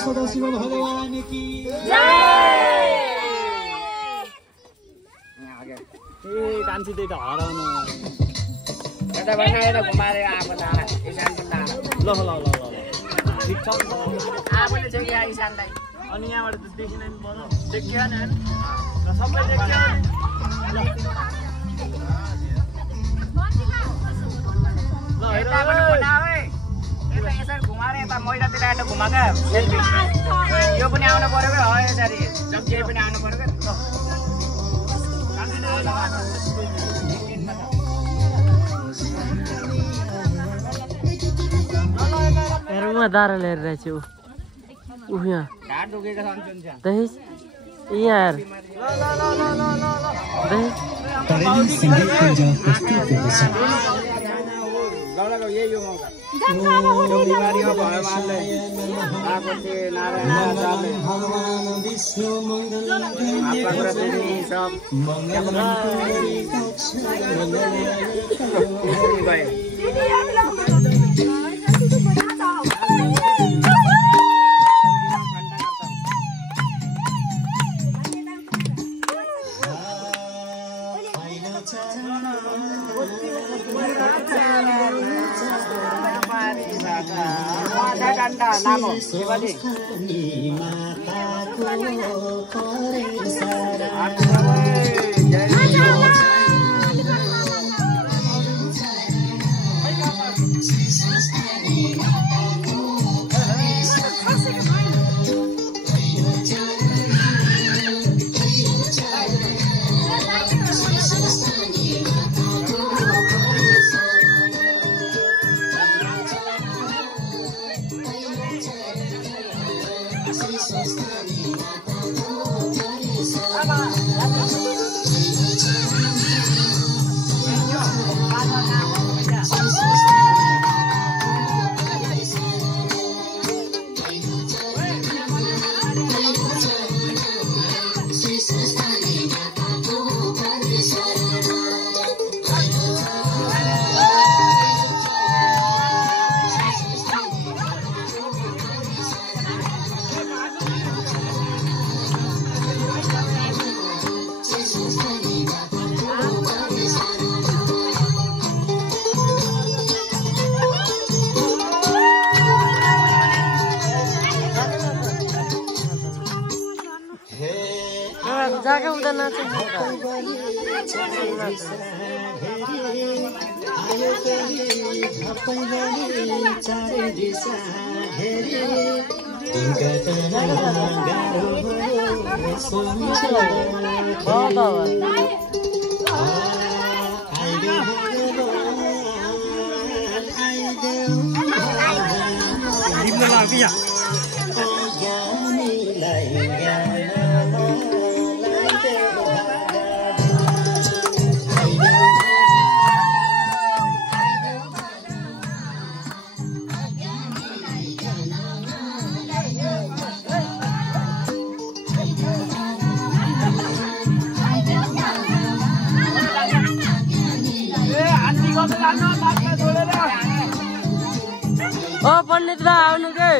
सदाशिव भगवान की कान्छी त्यही त हराउनु यता बस्न यता घुमाएर आएको त ईशान पनि ल ल ल ल ठिक छ आफूले जोग्या ईशानलाई अनि यहाँबाट त देखिन नि पर्यो देखियो नि ल सबै देखियो ल यता पनि बोला है यता यसरी घुमाएर यता मैदातिर आएर घुमाका यो पनि आउनु पर्यो के हो यसरी जग्गे पनि आउनु पर्यो के हेरौँ दारा लिएर रहेछ ऊ यहाँ ढाड दुखेको सन्चुन्छ दहेज यहाँ गौडाको यही हो मौका यो बिमारीमा भयो मानलाई आपछि नारायण आचार्यले आपका कुरा देखि सब भाइ नाम हो शिवजी जागा उता नाच्छ ओ पण्डित दा आउनु के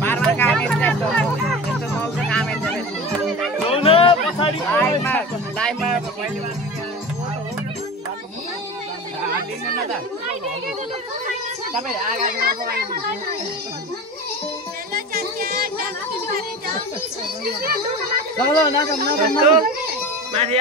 बारमा कामेर त्यस्तो मौको कामेर चाहिँ न पछाडि लाइभमा मैले लिनु न त तपाईँ आगामा माथि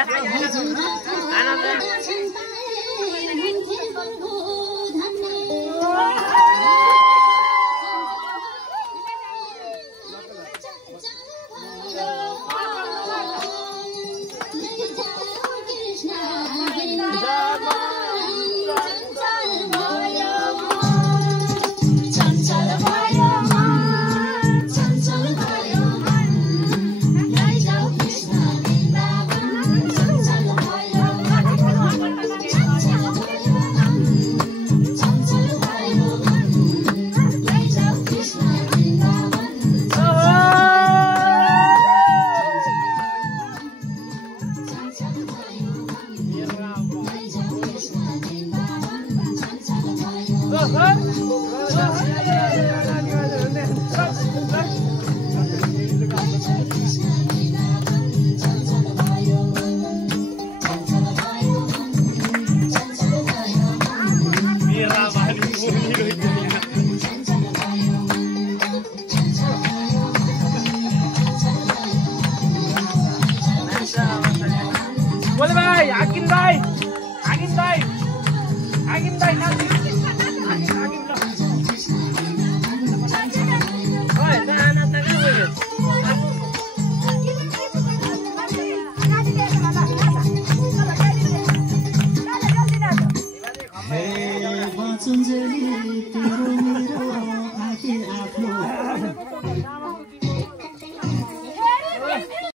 बोले भाई हाकिम भाई सुन्जली तिम्रो मेरो आखिर आफ्नो